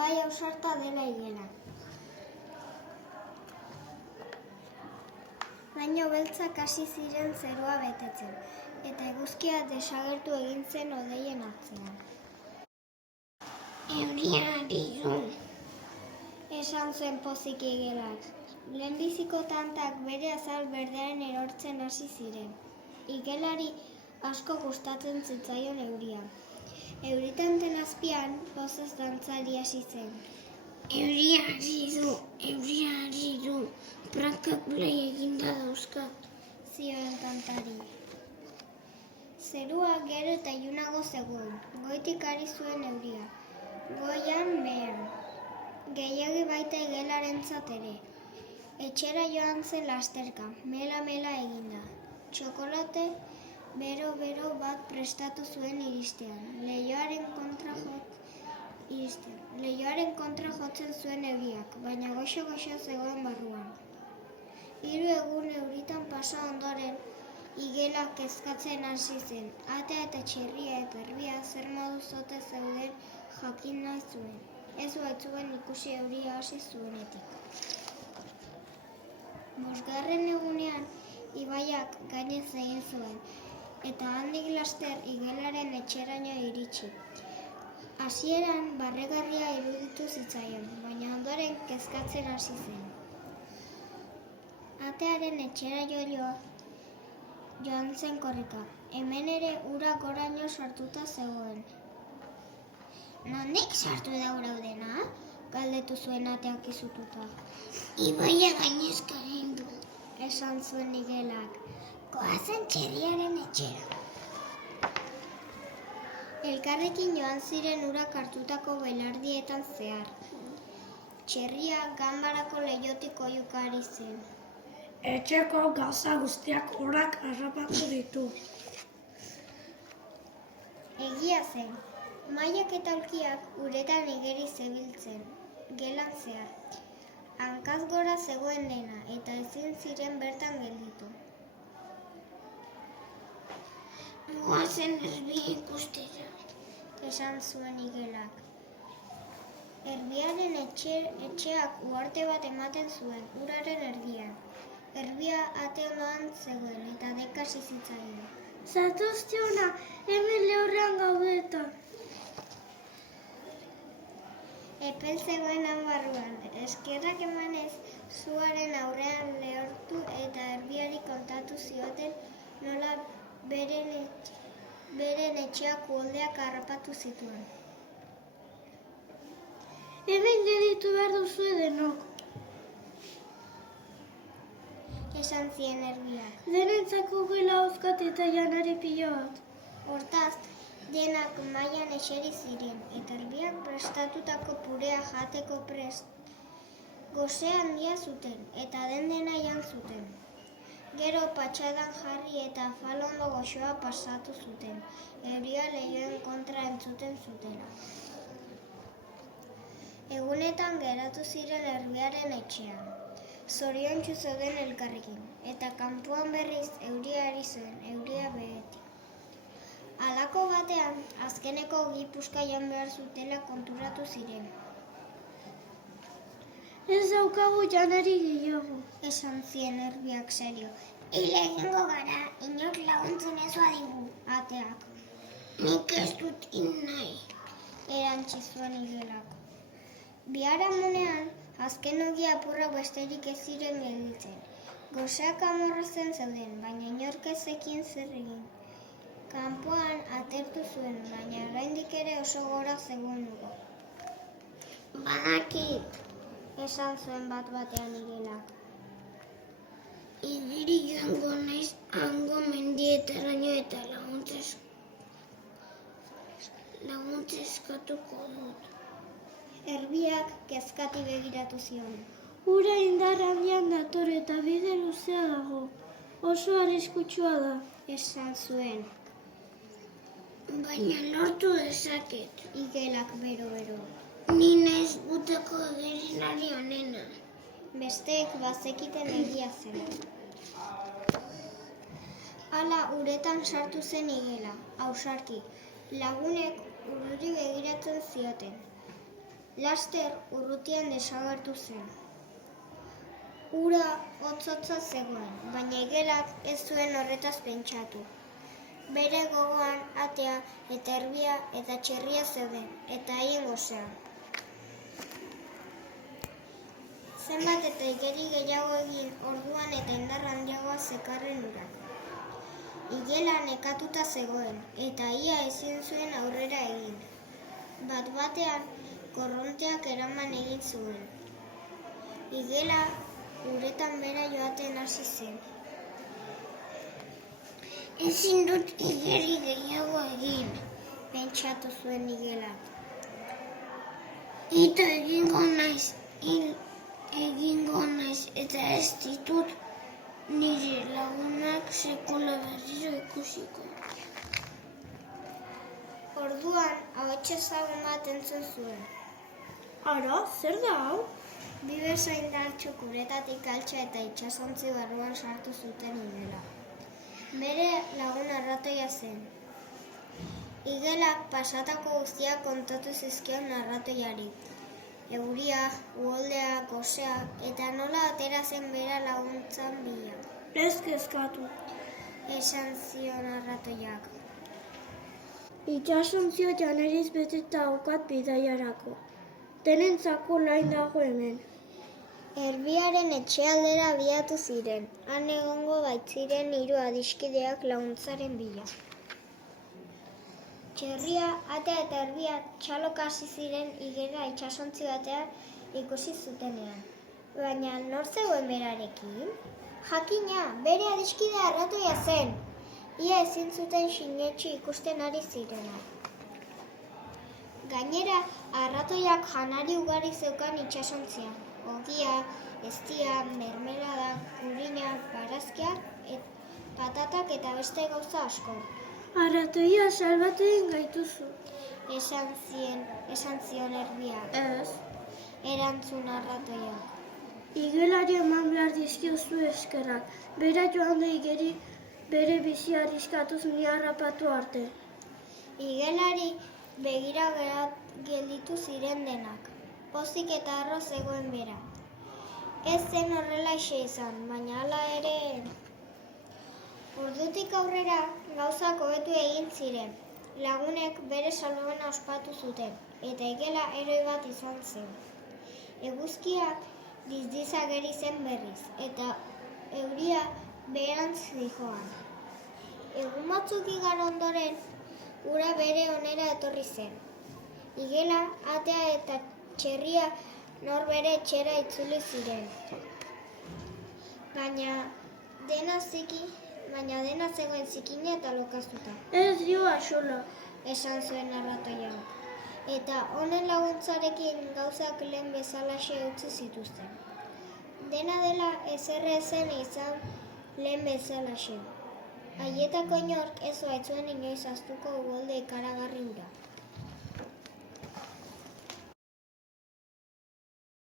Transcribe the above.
bai ausarta dela igela. Laino beltzak hasi ziren zerua betetzen, eta eguzkia desagertu egin zen hodeien atzean. Euria ari du, esan zuen pozik igelak. Lehenbiziko tantak bere azal berdearen erortzen hasi ziren. Igelari asko gustatzen zitzaion euria. Euritanten azpian pozez dantzari hasi zen. euria ari du, prakak blai eginda dauzkat. Zioen kantari. Zerua gero eta ilunago zegoen, goitik ari zuen euria. Goian behean. Gehiegi baita igelarentzat ere. Etxera joan zen lasterka, mela eginda. Txokolate bero bat prestatu zuen iristean. Leihoaren kontra jotzen zuen euriak, baina goxo zegoen barruan. 3 egun euritan pasa ondoren, igelak kezkatzen hasi zen. Atea eta txerria eta erbia zer moduz ote zeuden jakin nahi zuen. Ez baitzuen ikusi euria hasi zuenetik. 5. egunean, ibaiak gainez egin zuen, eta handik laster igelaren etxeraino iritsi. Hasieran barregarria iruditu zitzaion, baina ondoren kezkatzen hasi zen. Atearen etxera joan zen korrika. Hemen ere ura goraino sartuta zegoen. Nondik sartu da ura dena? Galdetu zuen ateak izututa. Ibaia gainezka egin du. Esan zuen igelak. Goazen txerriaren etxera. Elkarrekin joan ziren urak hartutako belardietan zehar. Txerria ganbarako leihotik oihuka ari zen. Etxeko gauza guztiak urak harrapatu ditu. Egia zen. Mailak eta aulkiak uretan igeri zebiltzen, gelan zehar. Hankaz gora zegoen dena, eta ezin ziren bertan gelditu. Goazen erbia ikustera. Esan zuen igelak. Erbiaren etxeak uharte bat ematen zuen, uraren erdian. Erbia ate ondoan zegoen, eta dekasi zitzaion. Zatozte ona, hemen lehorrean gaudetan. Epel zegoen han barruan, eskerrak emanez, zuaren aurrean lehortu eta erbiari kontatu zioten nola beren etxeak uholdeak harrapatu zituen. Hemen gelditu behar duzue denok. Esan zien erbiak. Denentzako gela auzkat eta janari pilo bat. Hortaz, denak mailan eseri ziren, eta erbiak prestatutako purea jateko prest. Gose handia zuten, eta dena jan zuten. Gero patxadan jarri eta afalondo goxoa pasatu zuten, euria leihoen kontra entzuten zutela. Egunetan geratu ziren erbiaren etxean. Zoriontsu zeuden elkarrekin, eta kanpoan berriz euria ari zen, euria behetik. Halako batean, azkeneko Gipuzkoa joan behar zutela konturatu ziren. Ez daukagu janari gehiago. Esan zien erbiak serio. Hile egingo gara, inor laguntzen ez badigu. Ateak, Nik ez dut nahi. erantzi zuen igelak. Biharamunean, azken ogi apurrak besterik ez ziren gelditzen. Goseak amorratzen zeuden, baina inork ez zekien zer egin. Kanpoan atertu zuen, baina oraindik ere oso gora zegoen ura. Badakit, Esan zuen bat-batean igelak. igeri joango naiz hango mendietaraino eta laguntza eskatuko dut. Erbiak kezkati begiratu zion. Ura indar handian dator eta bide luzea dago. Oso arriskutsua da. Esan zuen, Baina lortu dezaket. igelak bero-bero. Ni naiz guteko egerilari onena. Besteek bazekiten egia zen. Hala uretan sartu zen igela, ausarki. Lagunek urruri begiratzen zioten. Laster urrutian desagertu zen. Ura hotz-hotza zegoen, baina igelak ez zuen horretaz pentsatu. Bere gogoan atea eta erbia eta txerria zeuden, eta haien gosean. Zenbat eta igeri gehiago egin orduan eta indar handiagoa zekarren urak. Igela nekatuta zegoen, eta ia ezin zuen aurrera egin. Bat-batean korronteak eraman egin zuen. Igela uretan bera joaten hasi zen. Ezin dut igeri gehiago egin. Pentsatu zuen igelak. Ito egingo naiz eta ez ditut nire lagunak sekula berriro ikusiko. Orduan, ahots ezagun bat entzun zuen. Ara, zer da hau? Bi beso indartsu uretatik altxa eta itsasontzi barruan sartu zuten igela. Bere lagun arratoia zen. Igelak pasatako guztiak kontatu zizkion arratoiari. Euria, uholdea, gosea, eta nola atera zen bera laguntzan bila. Ez kezkatu. Esan zion arratoiak. Itsasontzia janeriz beteta daukat bidaiarako. Denentzako lain dago hemen. Erbiaren etxealdera abiatu ziren, han egongo baitziren 3 adiskideak laguntzaren bila. Txerria, atea eta erbia txalok hasi ziren igela itsasontzi batean ikusi zutenean. Baina nor zegoen berarekin? Jakina, bere adiskidea arratoia zen. Ia ezin zuten sinetsi ikusten ari zirena. Gainera, arratoiak janari ugari zeukan itsasontzian. Ogia, eztia, mermelada, purina, barazkiak, patatak eta beste gauza asko. Arratoia salbatu egin gaituzu. Esan zion erbiak. Ez. Erantzun arratoiak. Igelari eman behar dizkiozu eskerrak. Bera joan da igeri bere bizia arriskatuz ni harrapatu arte. Igelari begira gelditu ziren denak. Pozik eta harro zegoen bera. Ez zen horrelaxe izan, baina hala ere... Ordutik aurrera gauzak hobetu egin ziren. Lagunek bere salbamena ospatu zuten, eta igela heroi bat izan zen. Eguzkiak dizdiz ageri zen berriz, eta euria beherantz zihoan. Egun batzuk igaro ondoren, ura bere onera etorri zen. Igela, atea eta txerria nor bere etxera itzuli ziren. Baina dena zegoen zikina eta lokaztuta. Ez dio axola. Esan zuen arratoiak. Eta honen laguntzarekin gauzak lehen bezalaxe utzi zituzten. Dena dela ezerre zen izan lehen bezalaxe. Haietako inork ez baitzuen inoiz ahaztuko uholde ikaragarri hura.